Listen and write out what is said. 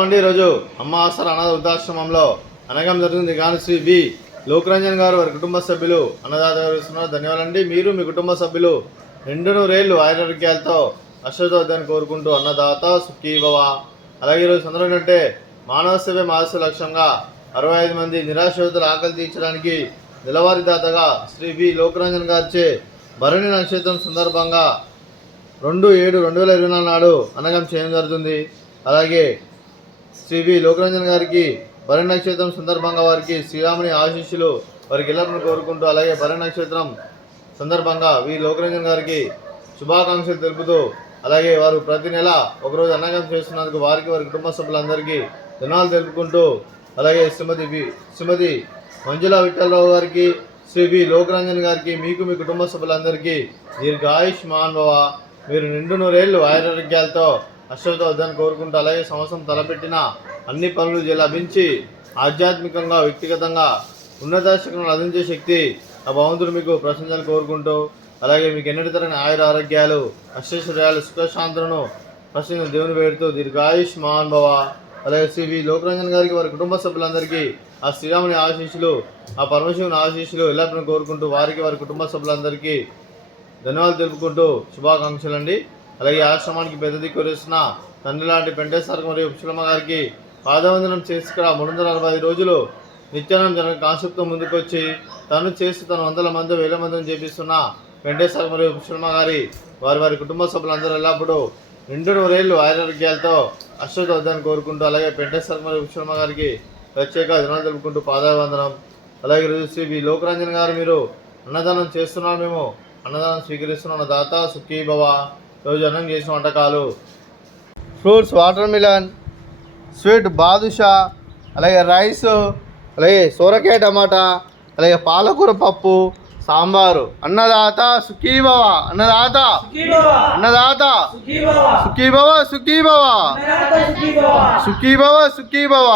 ఈరోజు అమ్మ ఆసరా అనాథ వృద్ధాశ్రమంలో అనగం జరుగుతుంది. కానీ శ్రీ వి లోకరంజన్ గారు వారి కుటుంబ సభ్యులు అన్నదాత వివరిస్తున్నారు. ధన్యవాదాలండి. మీరు మీ కుటుంబ సభ్యులు 200 ఆయురారోగ్యాలతో అశ్వతోద్యాన్ని కోరుకుంటూ అన్నదాత సుఖీభవ. అలాగే ఈరోజు సందర్భం అంటే మానవ సేవే మానవ లక్ష్యంగా 65 మంది నిరాశ్రితుల ఆకలి తీర్చడానికి నెలవారీ దాతగా శ్రీ వి లోకరంజన్ గారిచే భరణి నక్షత్రం సందర్భంగా 2/7/2024 నాడు అనగం చేయడం జరుగుతుంది. అలాగే శ్రీ వి లోకరంజన్ గారికి భరణి నక్షత్రం సందర్భంగా వారికి శ్రీరాముని ఆశీస్సులు వారికి ఎల్లప్పుడూ కోరుకుంటూ, అలాగే భరణి నక్షత్రం సందర్భంగా వి లోకరంజన్ గారికి శుభాకాంక్షలు తెలుపుతూ, అలాగే వారు ప్రతి నెల ఒకరోజు అన్నగం చేస్తున్నందుకు వారికి వారి కుటుంబ సభ్యులందరికీ ధన్యవాదాలు తెలుపుకుంటూ, అలాగే శ్రీమతి మంజులా విఠలరావు గారికి శ్రీ వి లోకరంజన్ గారికి మీకు మీ కుటుంబ సభ్యులందరికీ దీర్ఘాయుష్మాన్ భవ, మీరు 200 ఆయురారోగ్యాలతో అశ్వతోద్యాన్ని కోరుకుంటూ, అలాగే సంవత్సరం తలపెట్టిన అన్ని పనులు లభించి ఆధ్యాత్మికంగా వ్యక్తిగతంగా ఉన్నత శక్తులను అందించే శక్తి ఆ భగవంతుడు మీకు ప్రశంసలు కోరుకుంటూ, అలాగే మీకు ఎన్నటి తరగని ఆయుర ఆరోగ్యాలు అష్టైశ్వర్యాలు సుఖశాంతులను ప్రశ్న దేవుని వేడుతూ దీర్ఘాయుష్మాన్ భవ. అలాగే శ్రీ వి లోకరంజన్ గారికి వారి కుటుంబ సభ్యులందరికీ ఆ శ్రీరాముని ఆశీస్సులు ఆ పరమశివుని ఆశీస్సులు ఎల్లప్పుడూ కోరుకుంటూ వారికి వారి కుటుంబ సభ్యులందరికీ ధన్యవాదాలు తెలుపుకుంటూ శుభాకాంక్షలండి. అలాగే ఆశ్రమానికి పెద్ద దిక్కు వస్తున్న తండ్రి లాంటి పెంటేశ్వర మరియు పుష్పమ్మ గారికి పాదవందనం చేసి ఇక్కడ 365 రోజులు నిత్యానం జన కాన్సెప్ట్తో ముందుకొచ్చి తను చేస్తూ తను 100 మంది 1000 మందిని చేపిస్తున్న వెంకటేశ్వర మరియు పుష్పమ్మ గారి వారి కుటుంబ సభ్యులందరూ ఎల్లప్పుడూ 200 ఆయురారోగ్యాలతో అశ్వతోద్యాన్ని కోరుకుంటూ, అలాగే వెంకటేశ్వర మరియు పుష్పమ్మ గారికి ప్రత్యేక ధన్యవాదాలు తెలుపుకుంటూ పాదావందనం. అలాగే రోజు శ్రీ వి లోకరంజన్ గారు మీరు అన్నదానం చేస్తున్నారు, మేము అన్నదానం స్వీకరిస్తున్న దాత సుఖీభవ. రోజు అన్నం చేసిన వంటకాలు fruits, water melon, sweet badusha, అలాగే రైస్, అలాగే సోరకాయ టమాటా, అలాగే పాలకూర పప్పు, సాంబారు. అన్నదాత సుఖీభవ, అన్నదాత అన్నదాత సుఖీభవ సుఖీభవ సుఖీభవ సుఖీభవ.